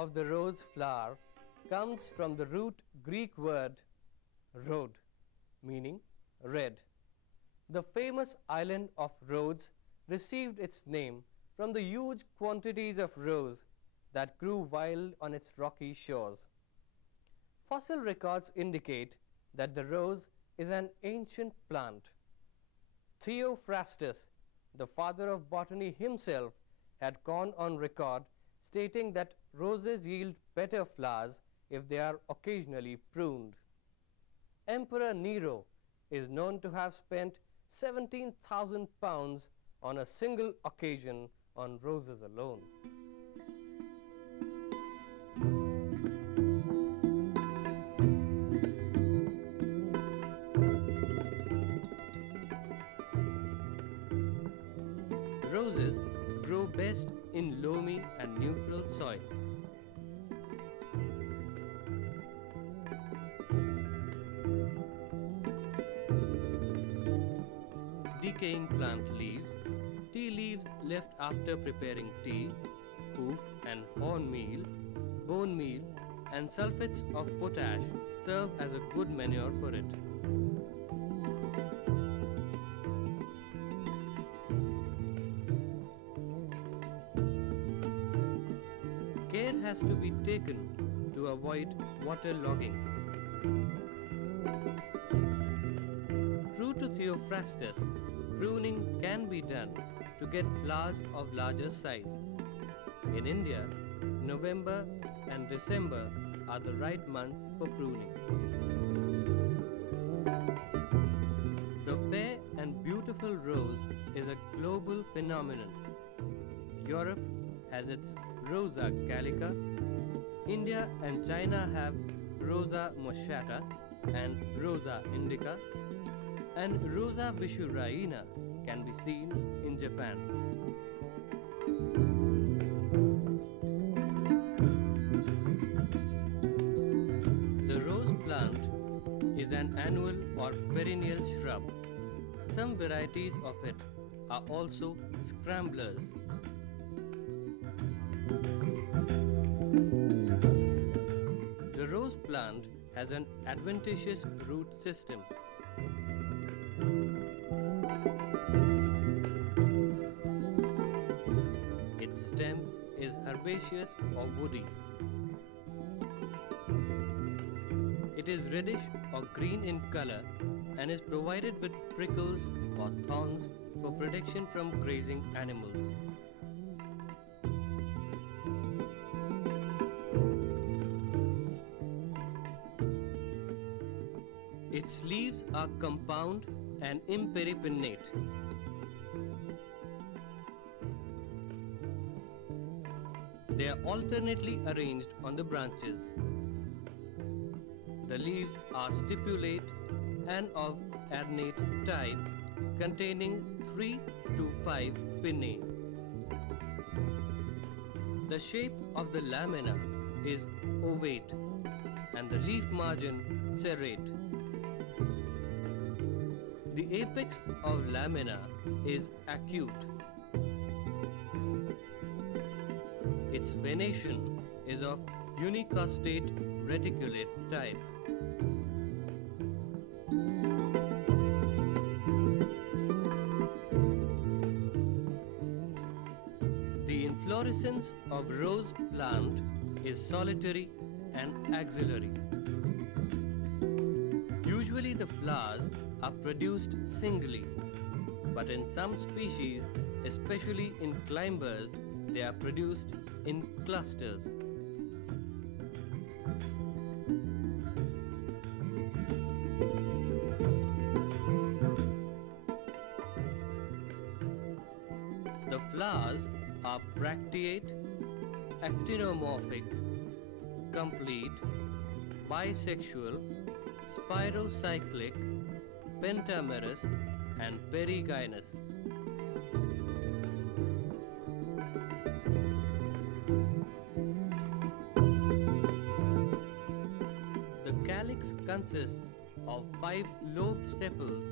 of the rose flower comes from the root Greek word rhod, meaning red. The famous island of Rhodes received its name from the huge quantities of rose that grew wild on its rocky shores. Fossil records indicate that the rose is an ancient plant. Theophrastus, the father of botany himself, had gone on record stating that roses yield better flowers if they are occasionally pruned. Emperor Nero is known to have spent 17,000 pounds on a single occasion on roses alone. Roses grow best in loamy and neutral soil. Decaying plant leaves, tea leaves left after preparing tea, hoof and horn meal, bone meal and sulfates of potash serve as a good manure for it. Care has to be taken to avoid waterlogging. True to Theophrastus, pruning can be done to get flowers of larger size. In India, November and December are the right months for pruning. The fair and beautiful rose is a global phenomenon. Europe has its Rosa gallica, India and China have Rosa moschata and Rosa indica, and Rosa bischuraina can be seen in Japan. The rose plant is an annual or perennial shrub. Some varieties of it are also scramblers. The rose plant has an adventitious root system. Its stem is herbaceous or woody. It is reddish or green in color and is provided with prickles or thorns for protection from grazing animals. Its leaves are compound and imperipinnate. They are alternately arranged on the branches. The leaves are stipulate and of adnate type, containing 3 to 5 pinnae. The shape of the lamina is ovate and the leaf margin serrate. The apex of lamina is acute. Its venation is of unicostate reticulate type. The inflorescence of rose plant is solitary and axillary. Usually the flowers are produced singly, but in some species, especially in climbers, they are produced in clusters. The flowers are bracteate, actinomorphic, complete, bisexual, spirocyclic, pentamerous and perigynous. The calyx consists of 5 lobed sepals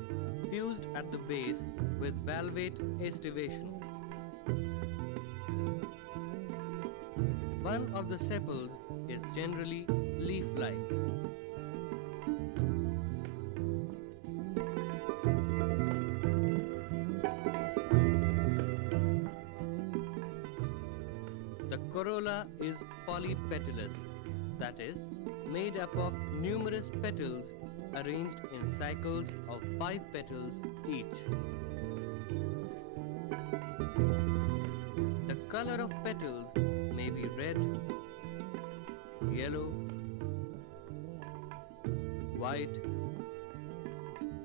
fused at the base with valvate aestivation. one of the sepals is generally leaf-like. The corolla is polypetalous, that is, made up of numerous petals arranged in cycles of 5 petals each. The color of petals may be red, yellow, white,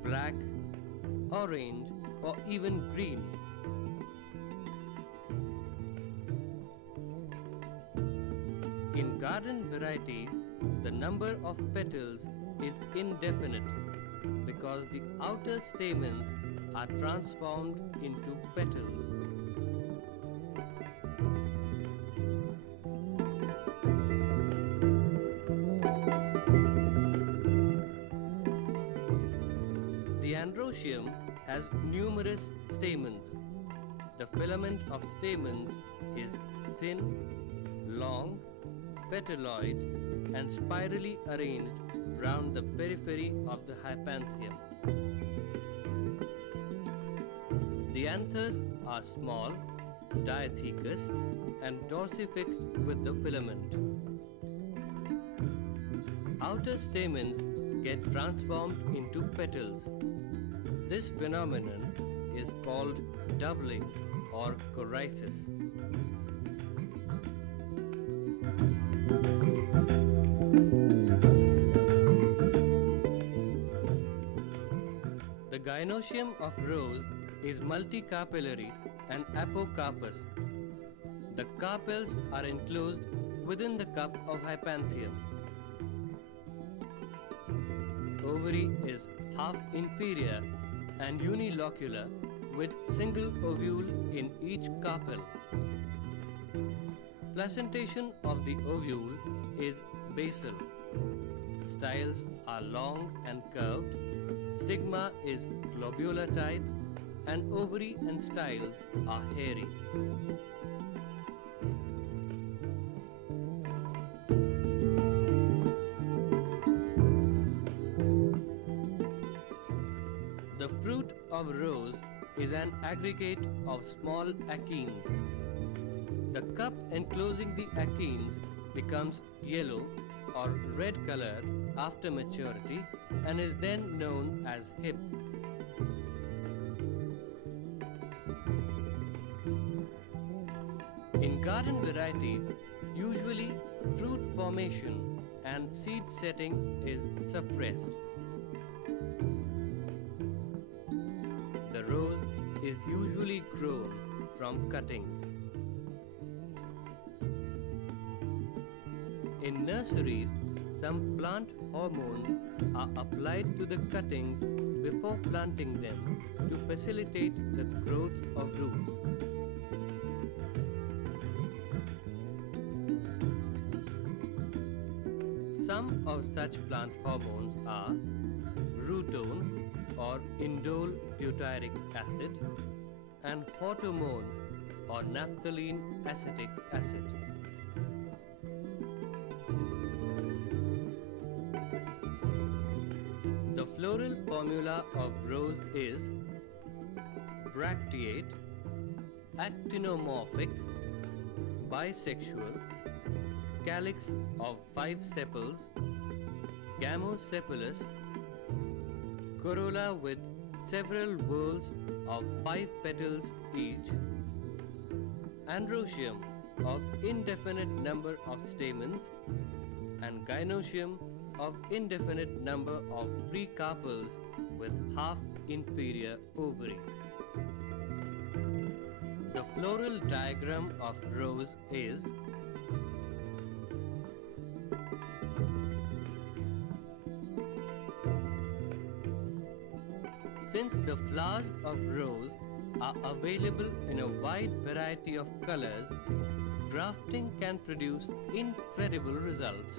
black, orange, or even green. In garden varieties, the number of petals is indefinite because the outer stamens are transformed into petals. The androecium has numerous stamens. The filament of stamens is thin, long, petaloid and spirally arranged round the periphery of the hypanthium. The anthers are small, diathecous and dorsifixed with the filament. Outer stamens get transformed into petals. This phenomenon is called doubling or corysis. The gynoecium of rose is multicarpellary and apocarpous. The carpels are enclosed within the cup of hypanthium. Ovary is half inferior and unilocular with single ovule in each carpel. Placentation of the ovule is basal. Styles are long and curved. Stigma is globular type and ovary and styles are hairy. The fruit of rose is an aggregate of small achenes. The cup enclosing the achenes becomes yellow or red colored after maturity and is then known as hip. In garden varieties, usually fruit formation and seed setting is suppressed. The rose is usually grown from cuttings. In nurseries, some plant hormones are applied to the cuttings before planting them to facilitate the growth of roots. Some of such plant hormones are rutone or indole butyric acid and hortomone or naphthalene acetic acid. The floral formula of rose is bracteate, actinomorphic, bisexual, calyx of 5 sepals, gamosepalous, corolla with several whorls of 5 petals each, androecium of indefinite number of stamens, and gynoecium of indefinite number of free carpels with half inferior ovary. The floral diagram of rose is since the flowers of rose are available in a wide variety of colors, grafting can produce incredible results.